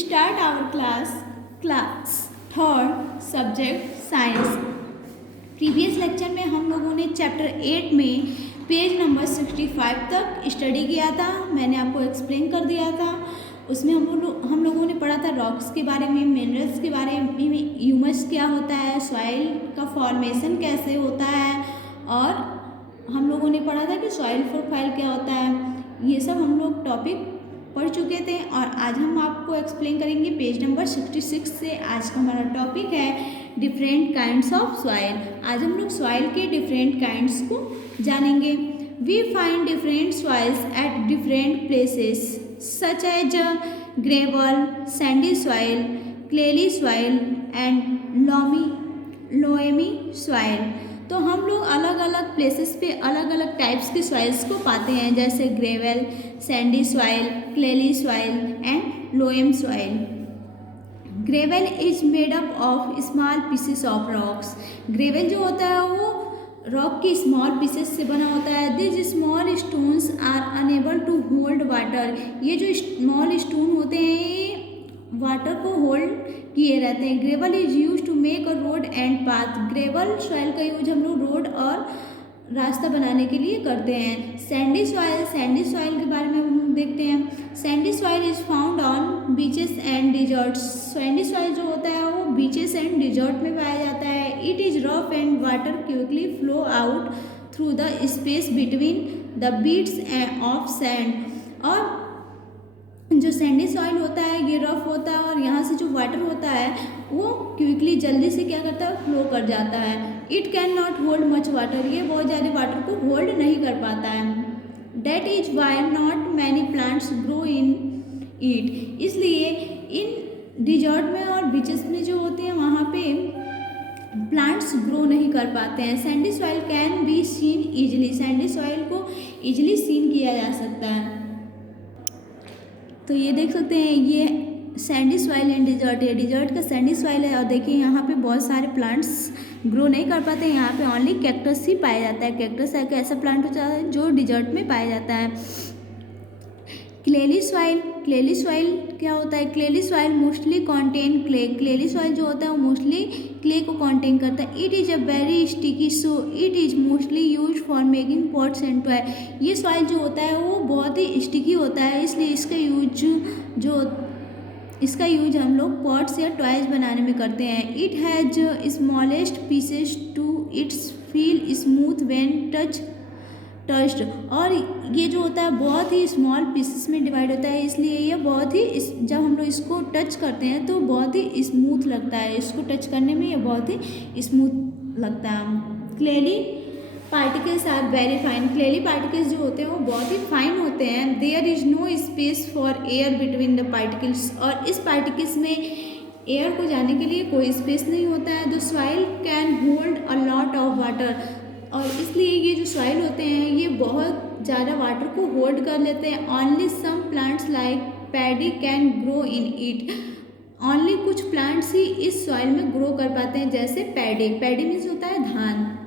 start our class third subject science. Previous lecture में हम लोगों ने चैप्टर 8 में पेज नंबर 65 तक स्टडी किया था। मैंने आपको एक्सप्लेन कर दिया था। उसमें हम लोगों ने पढ़ा था रॉक्स के बारे में, मिनरल्स के बारे में, ह्यूमस क्या होता है, सॉइल का फॉर्मेशन कैसे होता है, और हम लोगों ने पढ़ा था कि सॉइल प्रोफाइल क्या होता है। ये सब हम लोग टॉपिक पढ़ चुके थे और आज हम आपको एक्सप्लेन करेंगे पेज नंबर 66 से। आज का हमारा टॉपिक है डिफरेंट काइंड्स ऑफ सॉइल। आज हम लोग सॉइल के डिफरेंट काइंड्स को जानेंगे। We find different soils at different places such as gravel, sandy soil, clayey soil and loamy soil. तो हम लोग अलग अलग प्लेसेस पे अलग अलग टाइप्स के सॉइल्स को पाते हैं, जैसे gravel, sandy soil, clayey soil and loam soil. Gravel is made up of small pieces of rocks. Gravel जो होता है वो रॉक की स्मॉल पीसेस से बना होता है। This small stones are able to hold water. ये जो स्मॉल स्टोन होते हैं वाटर को होल्ड किए रहते हैं। Gravel is use to make a road and path. Gravel soil का यूज हम लोग रोड और रास्ता बनाने के लिए करते हैं। सैंडी सॉइल, सैंडी सॉइल के बारे में हम लोग देखते हैं। Sandy soil is found on beaches and deserts. Sandy soil जो होता है वो बीचेस एंड डिजर्ट में पाया जाता है। It is rough and water quickly flow out through the space between the bits of sand. और जो सैंडी सॉइल होता है ये रफ होता है और यहाँ से जो वाटर होता है वो क्विकली जल्दी से क्या करता है, फ्लो कर जाता है। It can not hold much water. ये बहुत ज़्यादा वाटर को होल्ड नहीं कर पाता है। That is why not many plants grow in it. इसलिए इन डिजर्ट में और बीचेस में जो होते हैं वहाँ पे प्लांट्स ग्रो नहीं कर पाते हैं। Sandy soil can be seen easily. Sandy soil को ईजिली सीन किया जा सकता है। तो ये देख सकते हैं ये सैंडी सॉइल एंड डिजर्ट। ये डिजर्ट का सैंडी सॉइल है और देखिए यहाँ पे बहुत सारे प्लांट्स ग्रो नहीं कर पाते हैं। यहाँ पे ओनली कैक्टस ही पाया जाता है। कैक्टस एक ऐसा प्लांट होता है जो डिजर्ट में पाया जाता है। क्लेली सॉइल, क्लेली सॉइल क्या होता है? Clayey soil mostly contain clay. Clayey soil जो होता है वो मोस्टली क्ले को कॉन्टेन करता है। It is a very sticky so it is mostly use for making pots and toy. ये सॉइल जो होता है वो बहुत ही स्टिकी होता है, इसलिए इसका यूज हम लोग पॉट्स या टॉयज बनाने में करते हैं। It has smallest pieces to its feel smooth when touched. और ये जो होता है बहुत ही स्मॉल पीसेस में डिवाइड होता है, इसलिए ये बहुत ही जब हम लोग इसको टच करते हैं तो बहुत ही स्मूथ लगता है। इसको टच करने में ये बहुत ही स्मूथ लगता है। Clayey particles are very fine. Clayey particles जो होते हैं वो बहुत ही फाइन होते हैं। There is no space for air between the particles. और इस पार्टिकल्स में एयर को जाने के लिए कोई स्पेस नहीं होता है। The soil can hold a lot of water. और इसलिए ये जो सॉइल होते हैं ये बहुत ज़्यादा वाटर को होल्ड कर लेते हैं। Only some plants like paddy can grow in it. Only कुछ प्लांट्स ही इस सॉइल में ग्रो कर पाते हैं, जैसे पैडी। पैडी मीन्स होता है धान।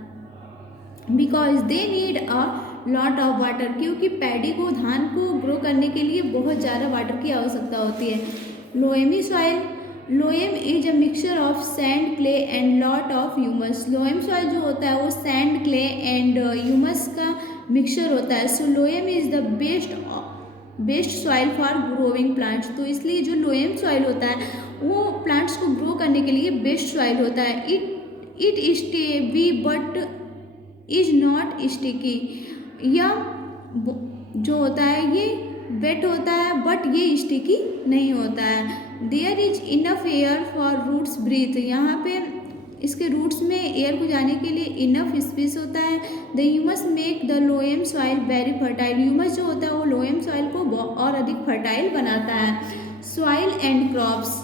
Because they need a lot of water. क्योंकि पैडी को, धान को ग्रो करने के लिए बहुत ज़्यादा वाटर की आवश्यकता होती है। Loamy soil, loam is a mixture of sand, clay and lot of humus. Loam soil जो होता है वो सैंड, क्ले एंड ह्यूमस का मिक्सचर होता है। So loam is the best soil for growing plants. तो इसलिए जो लोएम सॉइल होता है वो प्लांट्स को ग्रो करने के लिए बेस्ट सॉइल होता है। It stable but is not sticky. यह जो होता है ये वेट होता है बट ये स्टिकी नहीं होता है। There is enough air for roots breathe. यहाँ पे इसके रूट्स में एयर को जाने के लिए इनफ स्पेस होता है। The humus make the लोएम soil very fertile. Humus जो होता है वो लोएम सॉइल को और अधिक फर्टाइल बनाता है। Soil and crops.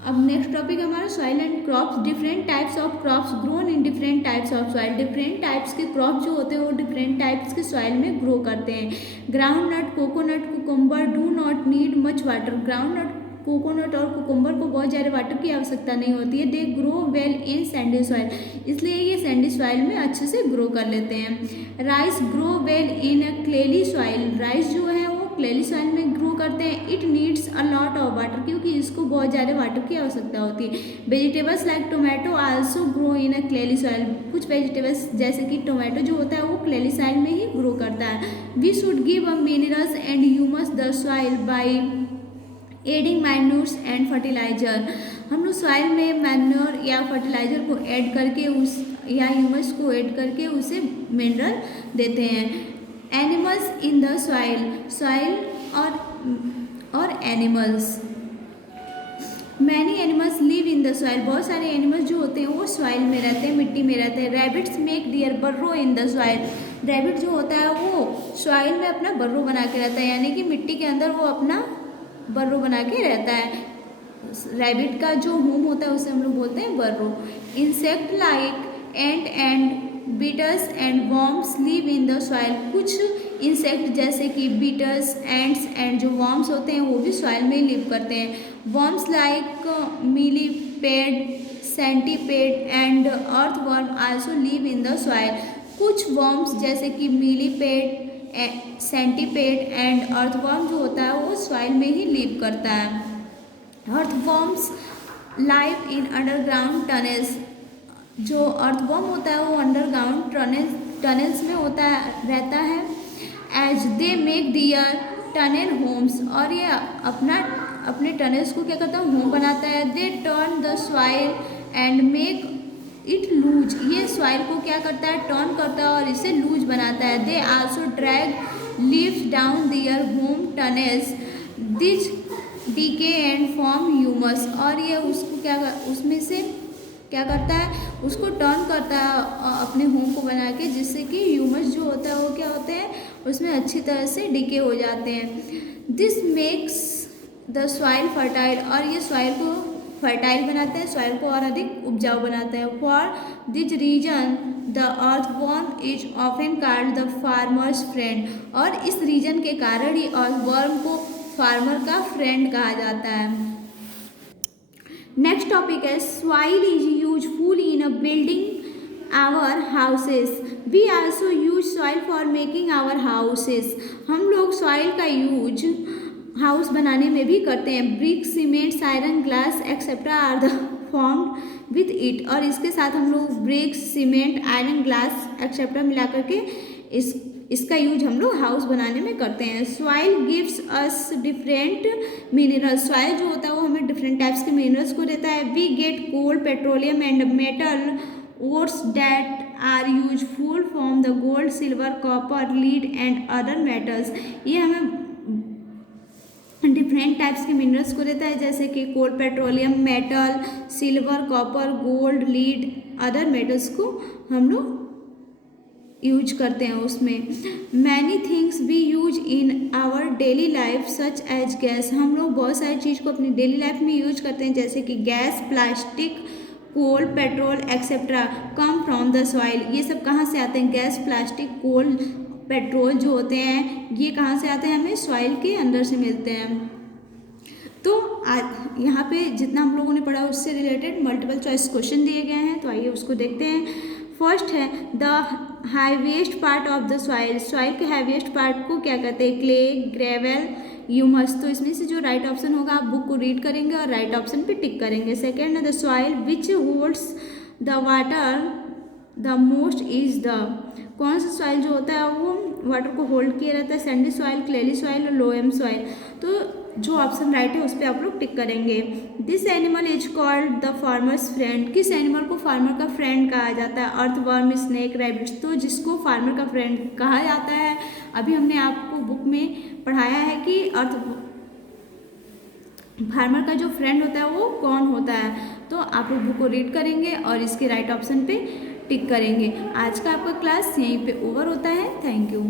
अब नेक्स्ट टॉपिक हमारा soil and crops. Different types of crops grown in different types of soil. Different types के क्रॉप जो होते हैं वो डिफरेंट टाइप्स के सॉइल में ग्रो करते हैं। Groundnut, coconut, cucumber do not need much water. Groundnut, coconut और कुकुम्बर को बहुत ज़्यादा वाटर की आवश्यकता नहीं होती है। They grow well in sandy soil. इसलिए ये सैंडी सॉइल में अच्छे से ग्रो कर लेते हैं। Rice grow well in a clayey soil. Rice जो है वो क्लेली सॉइल में ग्रो करते हैं। It needs a lot of water, क्योंकि इसको बहुत ज़्यादा वाटर की आवश्यकता होती है। Vegetables like tomato also grow in a clayey soil. कुछ वेजिटेबल्स जैसे कि टोमेटो जो होता है वो क्लेली सॉइल में ही ग्रो करता है। We should give a minerals and humus the soil by adding manures and fertiliser. हम लोग सॉइल में मैन्योर या फर्टिलाइजर को ऐड करके उस या ह्यूमस को ऐड करके उसे मिनरल देते हैं। एनिमल्स इन द सॉइल और animals, many animals live in the soil. बहुत सारे एनिमल्स जो होते हैं वो सॉइल में रहते हैं, मिट्टी में रहते हैं। Rabbits make their burrow in the soil. Rabbit जो होता है वो सॉइल में अपना बर्रो बना के रहता है, यानी कि मिट्टी के अंदर वो अपना बर्रो बना के रहता है। रैबिट का जो होम होता है उसे हम लोग बोलते हैं burrow. Insect like ant and beetles and worms live in the soil. कुछ इंसेक्ट जैसे कि बीटल्स, एंड्स एंड जो वर्म्स होते हैं वो भी सॉइल में लिव करते हैं। Worms like millipede, centipede and earthworm also live in the soil. कुछ वर्म्स जैसे कि मिलीपेड, सेंटीपेड एंड अर्थवर्म जो होता है वो सॉइल में ही लिव करता है। Earthworms live in underground tunnels. जो अर्थवर्म होता है वो अंडरग्राउंड टनल्स में रहता है। As they make their tunnel homes, और ये अपने टनल्स को क्या करता है, होम बनाता है। They turn the soil and make it loose. ये सॉइल को क्या करता है, टर्न करता है और इसे लूज बनाता है। They also drag leaves down their home tunnels this decay and form humus. और ये उसको उसमें से क्या करता है, उसको टर्न करता है अपने होम को बना के, जिससे कि ह्यूमस जो होता है वो क्या होते हैं, उसमें अच्छी तरह से डीके हो जाते हैं। This makes the soil fertile, और ये सॉइल को फर्टाइल बनाता है, सॉइल को और अधिक उपजाऊ बनाता है। For this reason the earthworm is often called the farmer's friend. और इस रीजन के कारण ही अर्थवर्म को फार्मर का फ्रेंड कहा जाता है। Next topic is soil is useful in a building our houses. We also use soil for making our houses. हम लोग सॉइल का यूज हाउस बनाने में भी करते हैं। Brick, cement, iron, glass etcetera are the formed with it. और इसके साथ हम लोग bricks, cement, iron, glass etcetera मिला करके इसका यूज हम लोग हाउस बनाने में करते हैं। Soil gives us different minerals. Soil जो होता है वो हमें डिफरेंट टाइप्स के मिनरल्स को देता है। We get coal, petroleum and metal ores that are useful from the gold, silver, copper, lead and other metals. ये हमें डिफरेंट टाइप्स के मिनरल्स को देता है, जैसे कि coal, petroleum, metal, silver, copper, gold, lead, other metals को हम लोग यूज करते हैं उसमें। Many things we use in our daily life such as gas. हम लोग बहुत सारी चीज़ को अपनी डेली लाइफ में यूज करते हैं, जैसे कि gas, plastic, coal, petrol etcetera come from the soil. ये सब कहाँ से आते हैं, गैस, प्लास्टिक, कोल, पेट्रोल जो होते हैं ये कहाँ से आते हैं, हमें सॉइल के अंदर से मिलते हैं। तो आज यहाँ पे जितना हम लोगों ने पढ़ा उससे रिलेटेड मल्टीपल चॉइस क्वेश्चन दिए गए हैं, तो आइए उसको देखते हैं। फर्स्ट है the highest part of the soil. Soil के हाईवेस्ट पार्ट को क्या कहते हैं, क्ले, ग्रेवल, ह्यूमस। तो इसमें से जो राइट ऑप्शन होगा आप बुक को रीड करेंगे और राइट ऑप्शन पे टिक करेंगे। सेकेंड है the soil which holds the water the most is the. कौन सा सॉइल जो होता है वो वाटर को होल्ड किए रहता है, सैंडी सॉइल, क्लेली सॉइल और लोएम सॉइल। तो जो ऑप्शन राइट है उस पर आप लोग टिक करेंगे। This animal is called the farmer's friend. किस एनिमल को फार्मर का फ्रेंड कहा जाता है, अर्थवर्म, स्नेक, रैबिट्स। तो जिसको फार्मर का फ्रेंड कहा जाता है, अभी हमने आपको बुक में पढ़ाया है कि फार्मर का जो फ्रेंड होता है वो कौन होता है। तो आप लोग बुक को रीड करेंगे और इसके राइट ऑप्शन पे टिक करेंगे। आज का आपका क्लास यहीं पे ओवर होता है। Thank you.